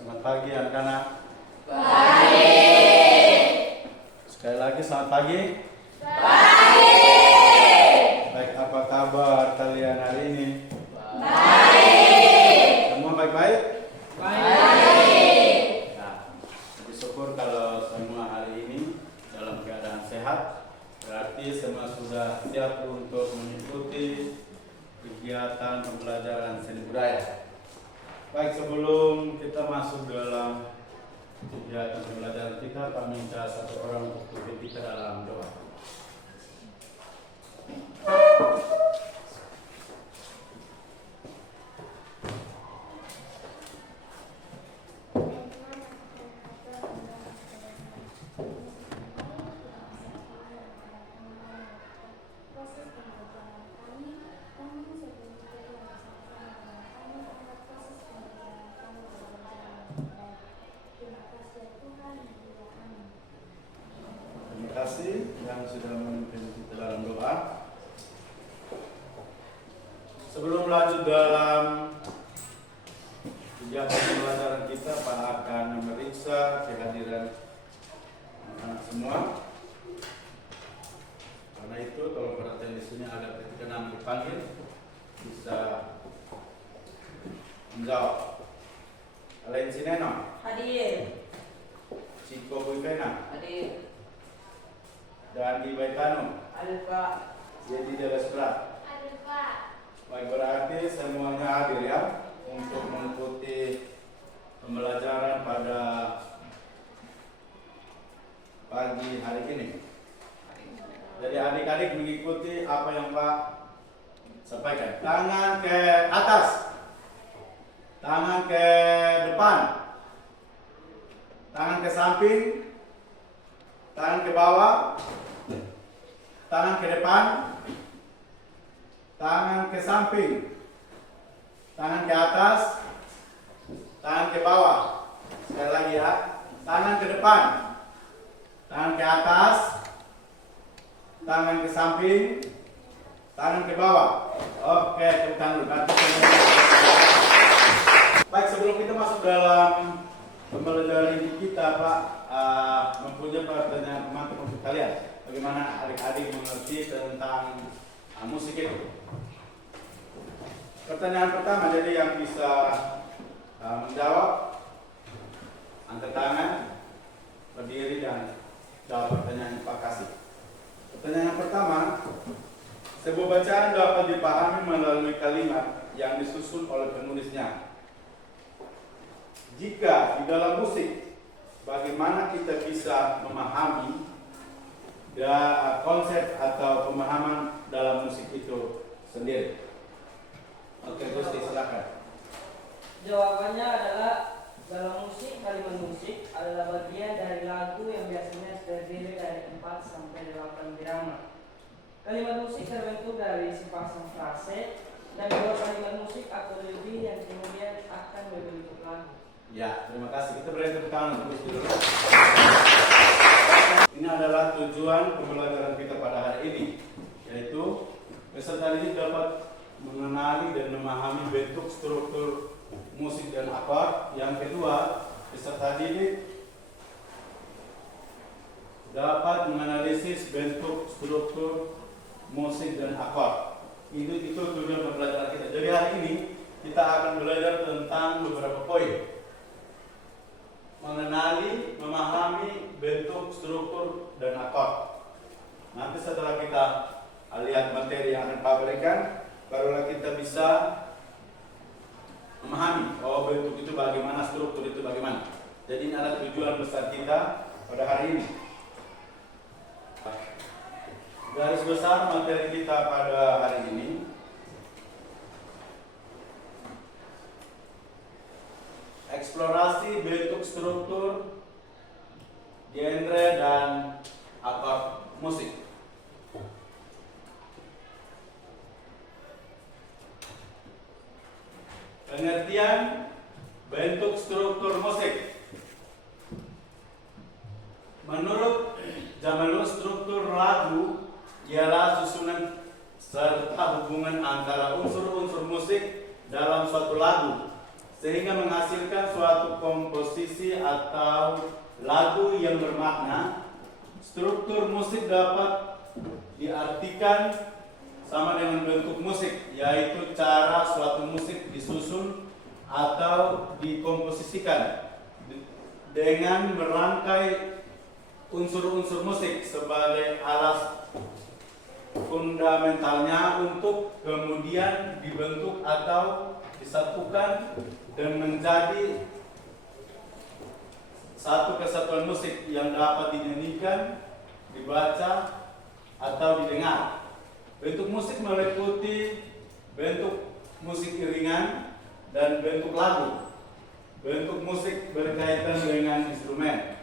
Selamat pagi anak-anak. Baik. Sekali lagi selamat pagi. Baik. Baik, apa kabar kalian hari ini? Baik. Semua baik-baik? Baik. Nah, bersyukur kalau semua hari ini dalam keadaan sehat. Berarti semua sudah siap untuk mengikuti kegiatan pembelajaran seni budaya. Baik, sebelum kita masuk dalam kegiatan pembelajaran kita, Pak minta satu orang untuk pimpin kita dalam doa. Terima kasih yang sudah memimpin kita dalam doa. Sebelum lanjut dalam kegiatan pembelajaran kita, Pak akan memeriksa kehadiran anak semua. Karena itu, kalau perhatian di sini ada ketika nama dipanggil, bisa menjawab. Alain Sineno, Hadir. Ciko Buikena, Hadir. dan Ibaitano, Hadir, Pak. jadi Delestra. Hadir, Pak. Baik, berarti semuanya hadir ya untuk mengikuti pembelajaran pada pagi hari ini. Jadi adik-adik mengikuti apa yang Pak sampaikan. Tangan ke atas, tangan ke depan, tangan ke samping, tangan ke bawah, tangan ke depan, tangan ke samping, tangan ke atas, tangan ke bawah. Sekali lagi ya, tangan ke depan, tangan ke atas, tangan ke samping, tangan ke bawah. Oke, tepuk tangan dulu. Baik, sebelum kita masuk dalam pembelajaran ini kita, Pak, mempunyai pertanyaan teman-teman untuk kalian. Bagaimana adik-adik mengerti tentang musik itu? Pertanyaan pertama, jadi yang bisa menjawab, angkat tangan, berdiri dan jawab pertanyaan yang Pak kasih. Pertanyaan yang pertama, sebuah bacaan dapat dipahami melalui kalimat yang disusun oleh penulisnya. Jika di dalam musik, bagaimana kita bisa memahami konsep atau pemahaman dalam musik itu sendiri? Oke, Gusti, silakan. Jawabannya adalah dalam musik, kalimat musik adalah bagian dari lagu yang biasanya terdiri dari 4 sampai 8 birama. Kalimat musik terbentuk dari sepasang frase dan dua kalimat musik atau lebih yang kemudian akan membentuk lagu. Ya, terima kasih. Kita beri tepuk tangan untuk Gusti dulu. Ini adalah tujuan pembelajaran kita pada hari ini, yaitu peserta didik dapat mengenali dan memahami bentuk struktur musik dan akord. Yang kedua, peserta didik dapat menganalisis bentuk struktur musik dan akord. Itu tujuan pembelajaran kita. Jadi hari ini kita akan belajar tentang beberapa poin. Mengenali, memahami bentuk, struktur, dan akord. Nanti setelah kita lihat materi yang akan Pak berikan, barulah kita bisa memahami, oh bentuk itu bagaimana, struktur itu bagaimana. Jadi ini adalah tujuan besar kita pada hari ini. Garis besar materi kita pada hari ini, eksplorasi bentuk, struktur, genre, dan akord musik. Pengertian bentuk struktur musik. Menurut Jamalun, struktur lagu ialah susunan serta hubungan antara unsur-unsur musik dalam suatu lagu sehingga menghasilkan suatu komposisi atau lagu yang bermakna. Struktur musik dapat diartikan sama dengan bentuk musik, yaitu cara suatu musik disusun atau dikomposisikan dengan merangkai unsur-unsur musik sebagai alas fundamentalnya untuk kemudian dibentuk atau disatukan dan menjadi satu kesatuan musik yang dapat dinyanyikan, dibaca, atau didengar. Bentuk musik meliputi bentuk musik iringan dan bentuk lagu. Bentuk musik berkaitan dengan instrumen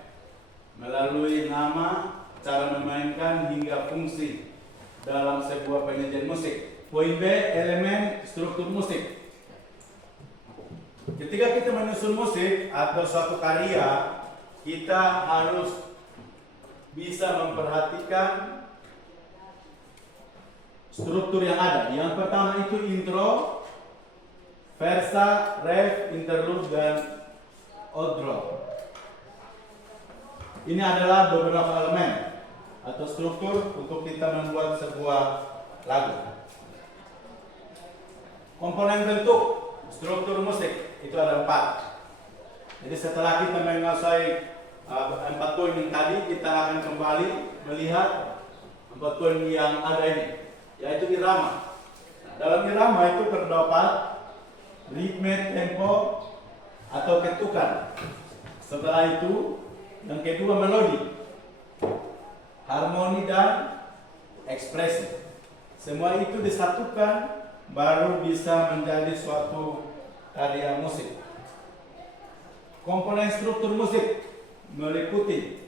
melalui nama, cara memainkan, hingga fungsi dalam sebuah penyajian musik. Poin B, elemen struktur musik. Ketika kita menyusun musik atau suatu karya, kita harus bisa memperhatikan struktur yang ada. Yang pertama itu intro, versa, ref, interlude, dan outro. Ini adalah beberapa elemen atau struktur untuk kita membuat sebuah lagu. Komponen bentuk struktur musik itu ada 4. Jadi setelah kita menguasai 4 poin yang tadi, kita akan kembali melihat 4 poin yang ada ini, yaitu irama. Dalam irama itu terdapat ritme, tempo, atau ketukan. Setelah itu, yang kedua melodi, harmoni, dan ekspresi. Semua itu disatukan baru bisa menjadi suatu karya musik. Komponen struktur musik meliputi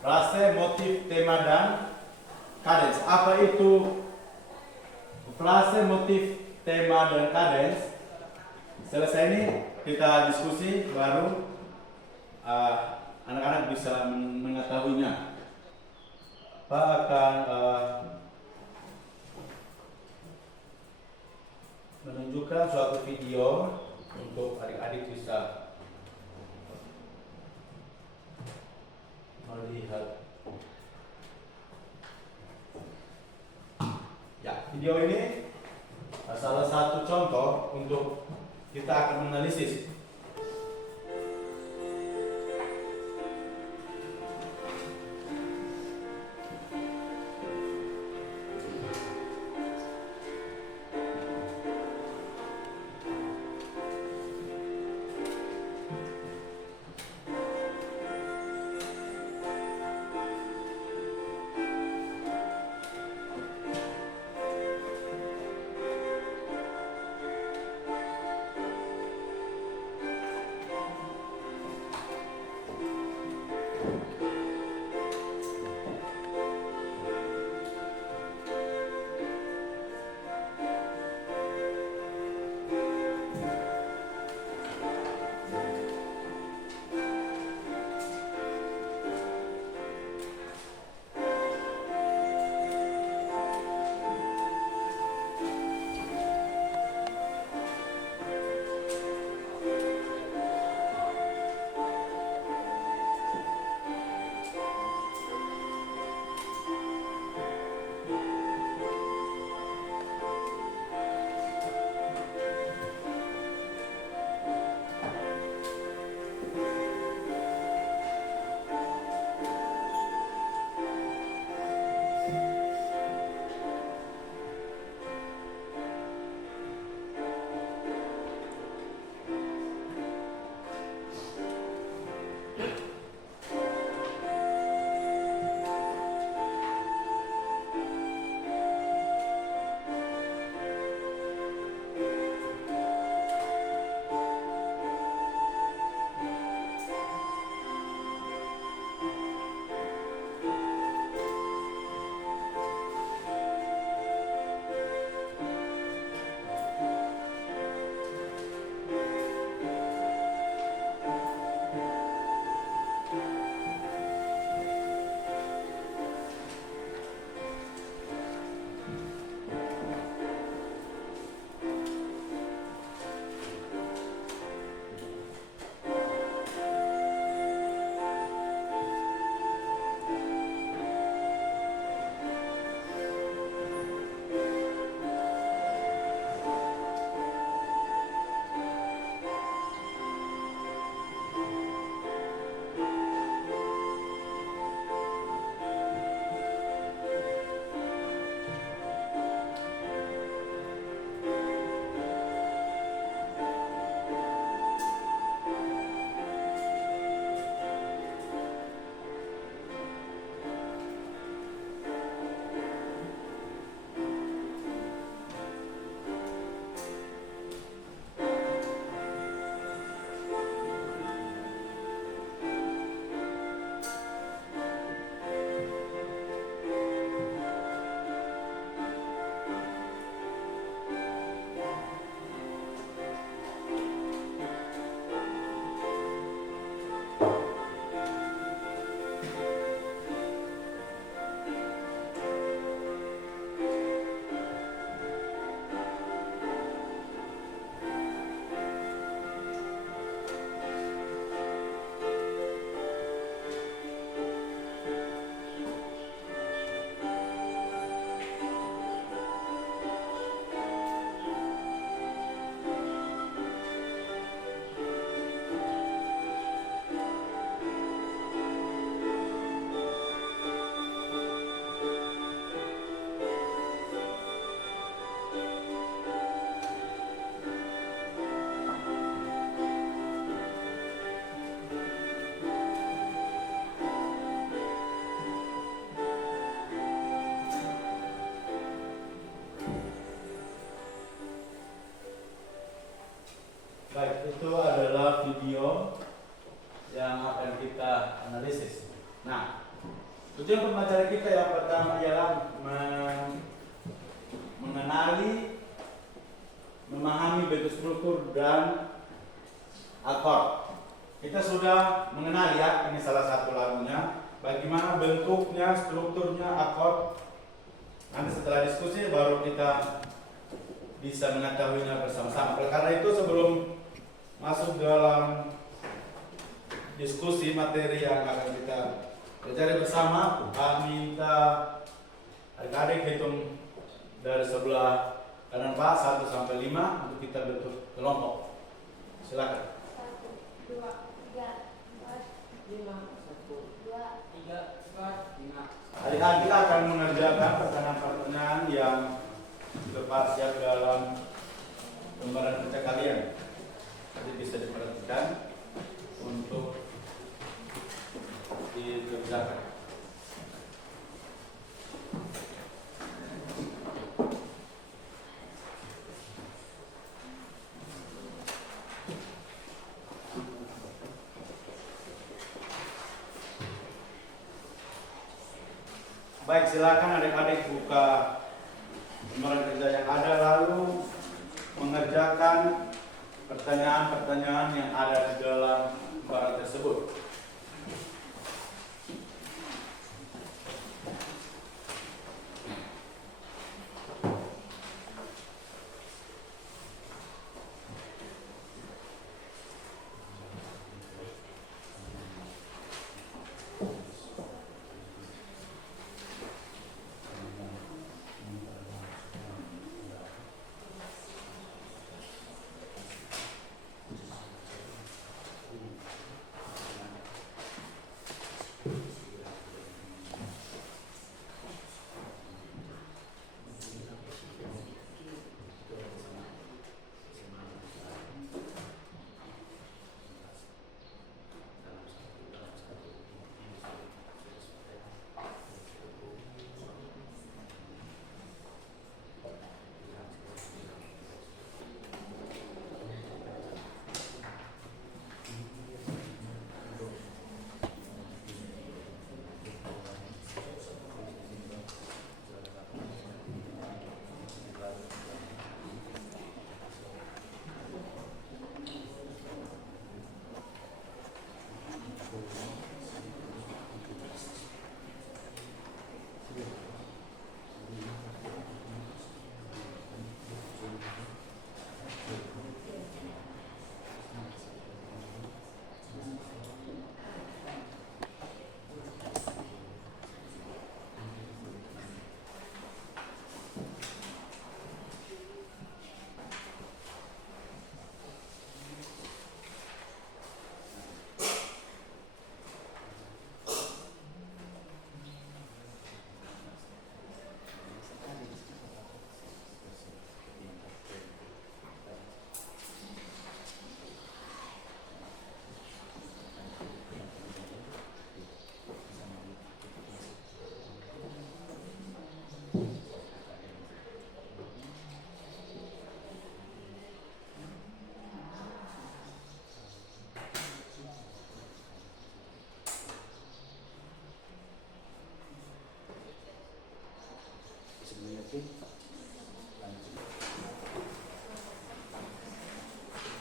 frase, motif, tema, dan kadens. Apa itu frase, motif, tema, dan kadens? Selesai ini kita diskusi, baru anak-anak bisa mengetahuinya. Pak akan menunjukkan suatu video untuk adik-adik bisa melihat. Ya, video ini salah satu contoh untuk kita akan menganalisis. itu adalah video yang akan kita analisis. Nah, tujuan pembelajaran kita yang pertama ialah mengenali, memahami bentuk struktur dan akord. Kita sudah mengenali ya, ini salah satu lagunya. Bagaimana bentuknya, strukturnya, akord. Nanti setelah diskusi baru kita bisa mengetahuinya bersama-sama. Oleh karena itu sebelum masuk dalam diskusi materi yang akan kita pelajari bersama, Pak minta adik-adik hitung dari sebelah kanan Pak 1 sampai 5 untuk kita bentuk kelompok. Silakan. 1, 2, 3, 4, 5, 1, 2, 3, 4, 5. Adik-adik kita akan mengerjakan pertanyaan-pertanyaan yang tepat siap dalam lembaran kerja kalian. Jadi bisa diperhatikan untuk dikerjakan. Baik, silakan adik-adik buka lembaran kerja yang ada lalu mengerjakan pertanyaan-pertanyaan yang ada di dalam lembaran tersebut.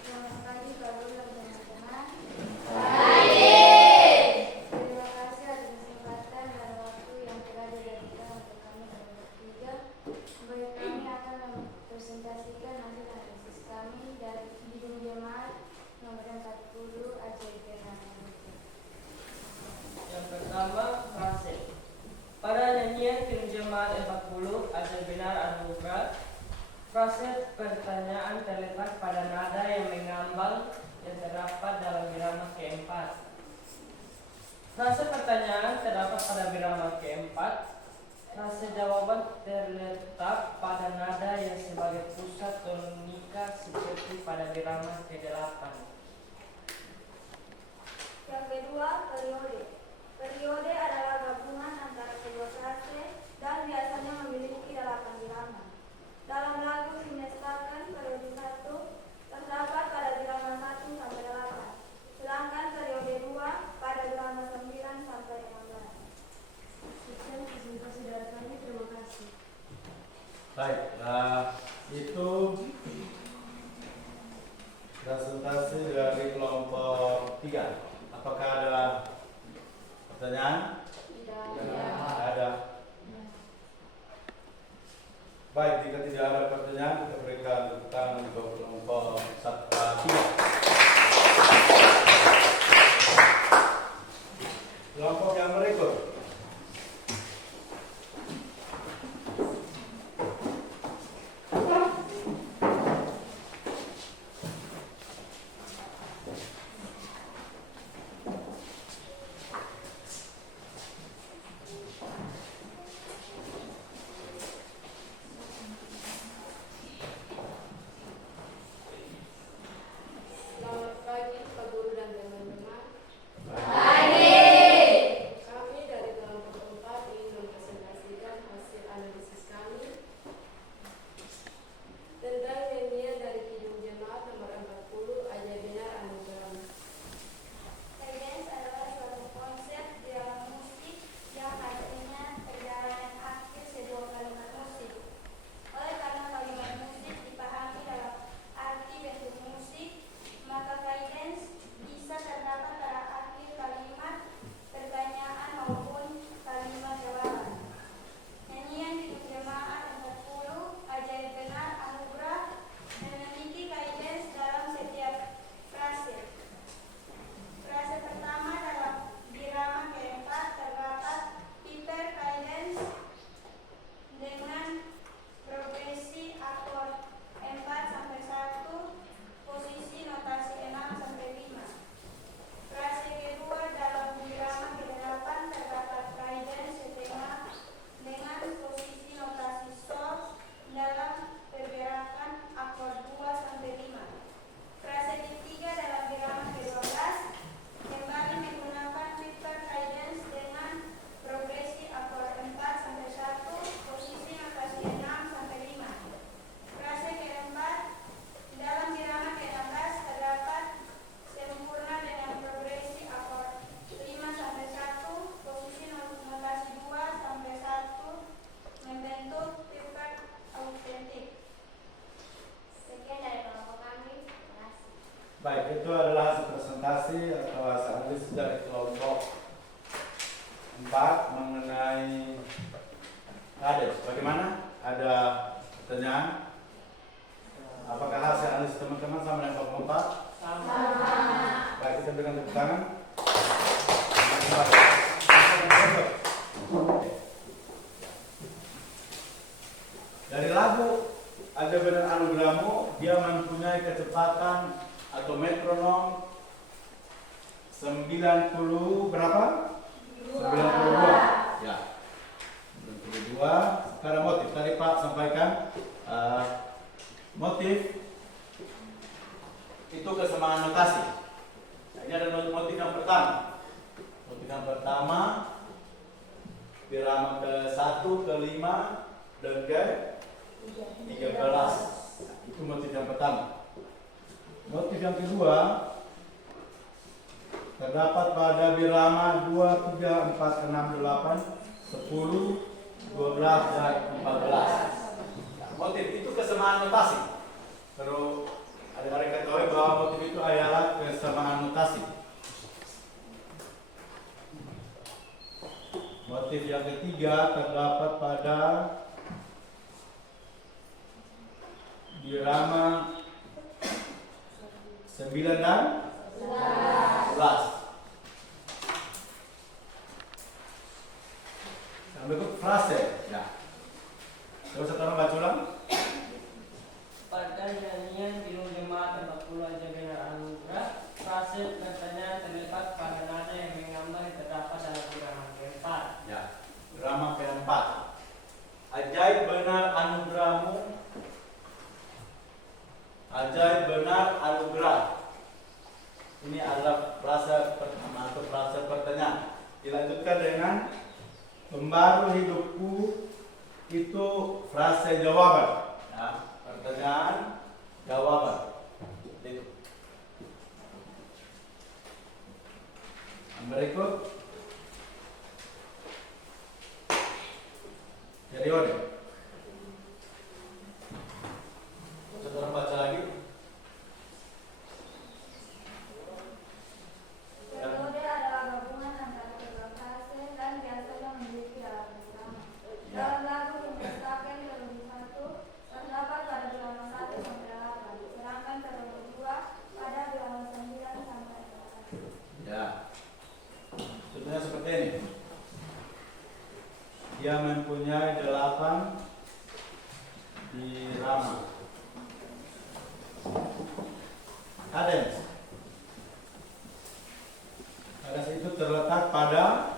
Selamat pagi, Pak Guru dan teman-teman. Terima kasih atas kesempatan dan waktu yang telah diberikan untuk kami dalam bertiga. Baik, kami akan mempresentasikan hasil analisis kami dari Bidang Jemaat nomor 40 Aceh Benar. Yang pertama, frase. Pada nyanyian tim Jemaat 40 Aceh Benar Anugerah, frase pertanyaan terletak pada nada yang mengambang yang terdapat dalam birama keempat. Frase pertanyaan terdapat pada birama keempat. Frase jawaban terletak pada nada yang sebagai pusat tonika seperti pada birama ke-8. Yang kedua, periode. Periode adalah gabungan antara kedua frase dan biasanya memiliki 8 birama. Dalam lagu Sinestakan periode 1 terdapat pada birama 1 Presentasi dari kelompok 3. Apakah ada pertanyaan? Tidak ada. Baik, jika tidak ada pertanyaan, kita berikan tepuk tangan untuk kelompok 3. Kelompok yang berikut. Selamat pagi Pak Guru dan teman-teman. Kami dari kelompok 4 ingin mempresentasikan hasil analisis kami tentang media dari Kidung Jemaat nomor 40 Ajaib Benar Anugerah. Guidance adalah suatu konsep di dalam musik yang artinya perjalanan akhir sebuah kalimat musik. Oleh karena kalimat musik dipahami dalam arti bentuk musik, maka guidance bisa terdapat pada akhir kalimat pertanyaan maupun kalimat jawaban. Nyanyian Kidung Jemaat 40 Ajaib Benar Anugerah memiliki guidance dalam setiap frase. Frase pertama dalam birama keempat terdapat hiper guidance dengan progresi akord 4 sampai 1, posisi notasi 6 sampai 5. Frase kedua dalam birama ke-8 terdapat guidance setengah dengan posisi notasi sol dalam pergerakan akord 2 sampai 5. Frase ketiga dalam birama ke-12 kembali menggunakan hiper guidance dengan progresi akord 4 sampai 1, posisi notasi 6 sampai 5. Frase keempat dalam birama ke-16 terdapat sempurna dengan progresi akord 5 sampai 1, posisi notasi 2 sampai 1 membentuk hiper autentik. Sekian dari kelompok kami. Terima kasih. Baik, itu adalah hasil presentasi atau hasil analisis dari kelompok 4 mengenai Hades. Bagaimana? Ada pertanyaan? Apakah hasil analisis teman-teman sama dengan kelompok 4? Sama. Baik, kita berikan tepuk tangan. Dari lagu Ajaib Benar Anugerahmu, dia mempunyai kecepatan atau metronom 90 berapa? 92. Ya. 92. Sekarang motif tadi Pak sampaikan motif itu kesamaan notasi. Nah, ini ada motif yang pertama. Motif yang pertama birama ke-1, ke-5 dan ke-13. Itu motif yang pertama. Motif yang kedua terdapat pada birama 2, 3, 4, 6, 8, 10, 12 dan 14. Nah, motif itu kesamaan notasi. Perlu adik-adik ketahui bahwa motif itu adalah kesamaan notasi. Motif yang ketiga terdapat pada birama 9 dan 11. Yang berikut frase. Ya. Coba sekarang baca ulang. Pada nyanyian Kidung Jemaat 40 Ajaib Benar Anugerah, frase pertanyaan terletak pada nada yang menggambar yang terdapat dalam birama keempat. Ya. Birama keempat. Ajaib benar anugerahmu. Ajaib benar anugerah. Ini adalah frase pertama atau frase pertanyaan. Dilanjutkan dengan pembaru hidupku, itu frase jawaban. Ya, pertanyaan, jawaban. Itu. Yang berikut periode. Saudara baca lagi. seperti ini. Dia mempunyai 8 irama. Kadens. Kadens itu terletak pada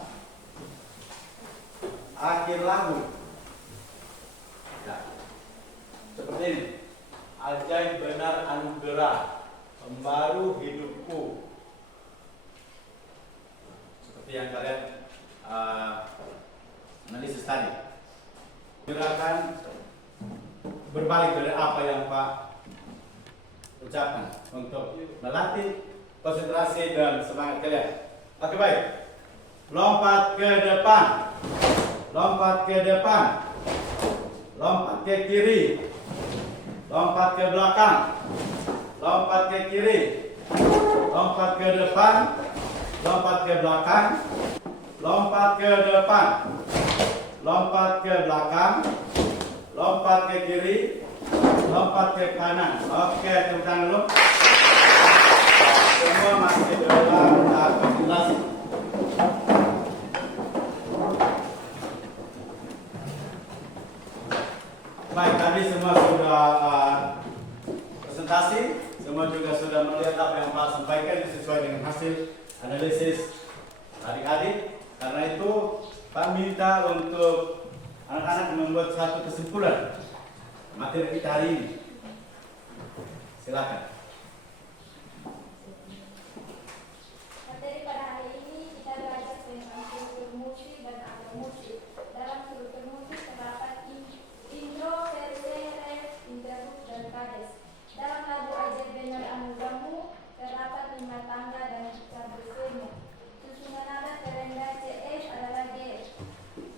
akhir lagu. Ya. Seperti ini. Ajaib benar anugerah, pembaru hidupku. Seperti yang kalian analisis tadi. Gerakan berbalik dari apa yang Pak ucapkan untuk melatih konsentrasi dan semangat kalian. Oke, baik. Lompat ke depan. Lompat ke depan. Lompat ke kiri. Lompat ke belakang. Lompat ke kiri. Lompat ke depan. Lompat ke belakang. Lompat ke depan. Lompat ke belakang. Lompat ke kiri. Lompat ke kanan. Oke, tepuk tangan dulu. Semua masih dalam tahap konsentrasi. Baik, tadi semua sudah presentasi, semua juga sudah melihat apa yang Pak sampaikan itu sesuai dengan hasil analisis adik-adik. Karena itu Pak minta untuk anak-anak membuat satu kesimpulan materi kita hari ini. Silakan. Materi pada hari ini kita belajar tentang struktur musik dan alat musik. Dalam struktur musik terdapat intro, verse, ref, interlude, dan kades. Dalam lagu Ajaib Benar Anugerahmu terdapat 5 tangga dan cabusenya. Susunan nada terendah CS adalah G.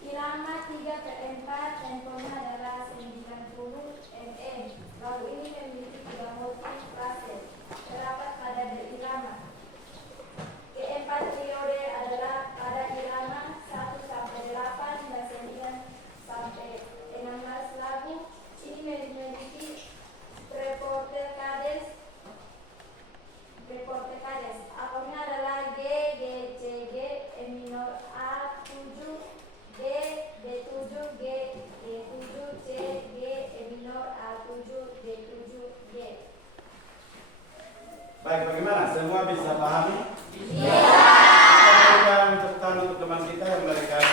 Irama 3/4, temponya adalah 90 ME. Lagu ini memiliki 3 motif frase. Terdapat pada berirama. Keempat periode adalah pada irama 1 sampai 8 dan 9 sampai 16 lagu. Ini memiliki preporter kades. Akornya adalah G, G, C, G, E minor A 7, D, D7, G, D7, C, G, E minor A 7, D7, G. Baik, bagaimana? Semua bisa pahami? Iya. Kita berikan tepuk tangan untuk teman kita yang memberikan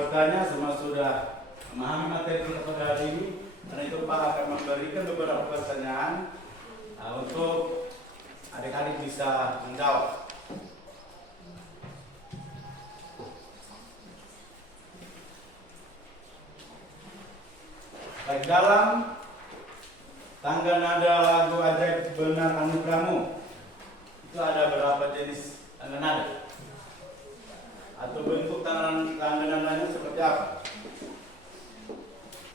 bertanya. Semua sudah memahami materi kita pada hari ini. Karena itu Pak akan memberikan beberapa pertanyaan untuk adik-adik bisa menjawab. Baik, dalam tangga nada lagu Ajaib Benar Anugerahmu itu ada berapa jenis tangga nada? Atau bentuk tangga nadanya seperti apa?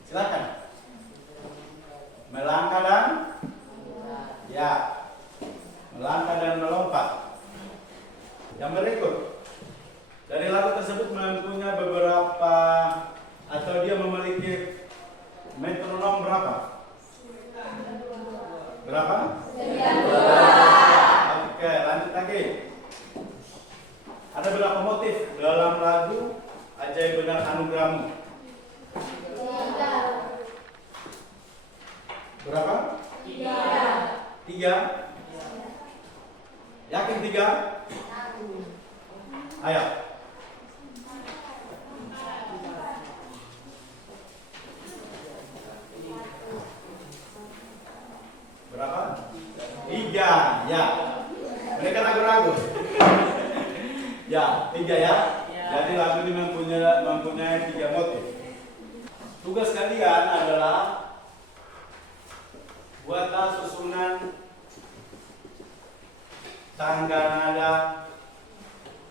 Silakan. Melangkah dan ya, melangkah dan melompat. Yang berikut, dari lagu tersebut mempunyai beberapa atau dia memiliki metronom berapa? Berapa? 92. Oke, lanjut lagi. Ada berapa motif dalam lagu Ajaib Benar Anugerahmu? 3. Berapa? 3. Yakin 3? Ayo. Berapa? 3. Ya. Mereka ragu-ragu. Ya, 3 ya. Jadi lagu ini mempunyai 3 motif. Tugas kalian adalah buatlah susunan tangga nada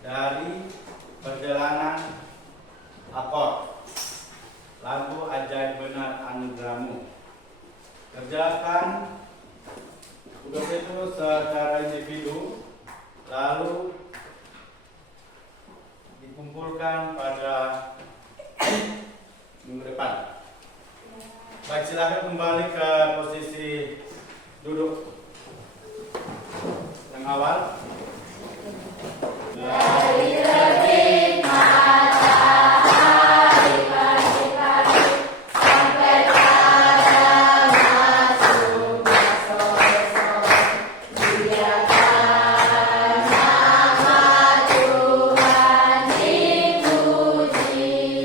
dari perjalanan akord lagu Ajaib Benar Anugerahmu. Kerjakan tugas itu secara individu, lalu dikumpulkan pada minggu depan. Baik, silakan kembali ke posisi duduk yang mengawal. Dari terbit matahari pagi-pagi sampai pada masuknya sore-sore, biarkan nama Tuhan dipuji.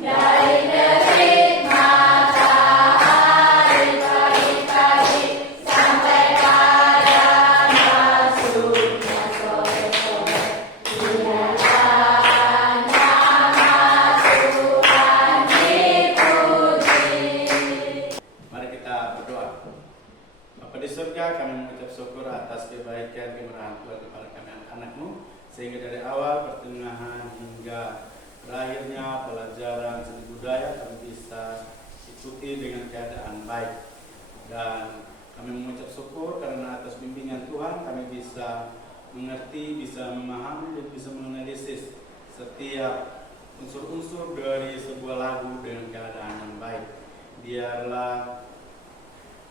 Dari terbit matahari pagi-pagi sampai pada masuknya sore-sore, biarkan nama Tuhan dipuji. Mari kita berdoa. Bapa di surga, kami mengucap syukur atas kebaikan kemurahan Tuhan kepada kami anak-anak-Mu, sehingga dari awal, pertengahan hingga berakhirnya pelajaran seni budaya kami bisa ikuti dengan keadaan baik. Dan kami mengucap syukur karena atas bimbingan Tuhan kami bisa mengerti, bisa memahami, dan bisa menganalisis setiap unsur-unsur dari sebuah lagu dengan keadaan yang baik. Biarlah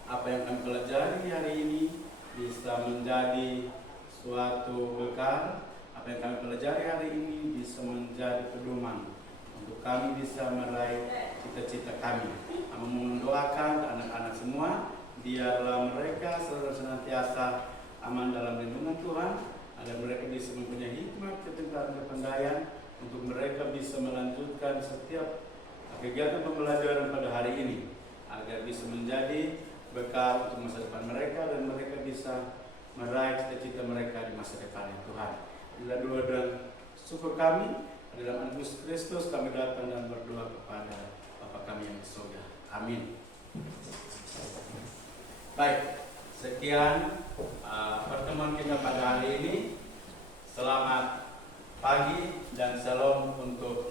apa yang kami pelajari hari ini bisa menjadi suatu bekal. Apa yang kami pelajari hari ini bisa menjadi pedoman untuk kami bisa meraih cita-cita kami. Kami mendoakan anak-anak semua, biarlah mereka senantiasa aman dalam lindungan Tuhan, agar mereka bisa mempunyai hikmat, ketegaran, kepandaian untuk mereka bisa melanjutkan setiap kegiatan pembelajaran pada hari ini, agar bisa menjadi bekal untuk masa depan mereka dan mereka bisa meraih cita-cita mereka di masa depan Tuhan. Bila doa dan syukur kami dalam Yesus Kristus kami datang dan berdoa kepada Bapa kami yang di surga. Amin. Baik, sekian pertemuan kita pada hari ini. Selamat pagi dan salam untuk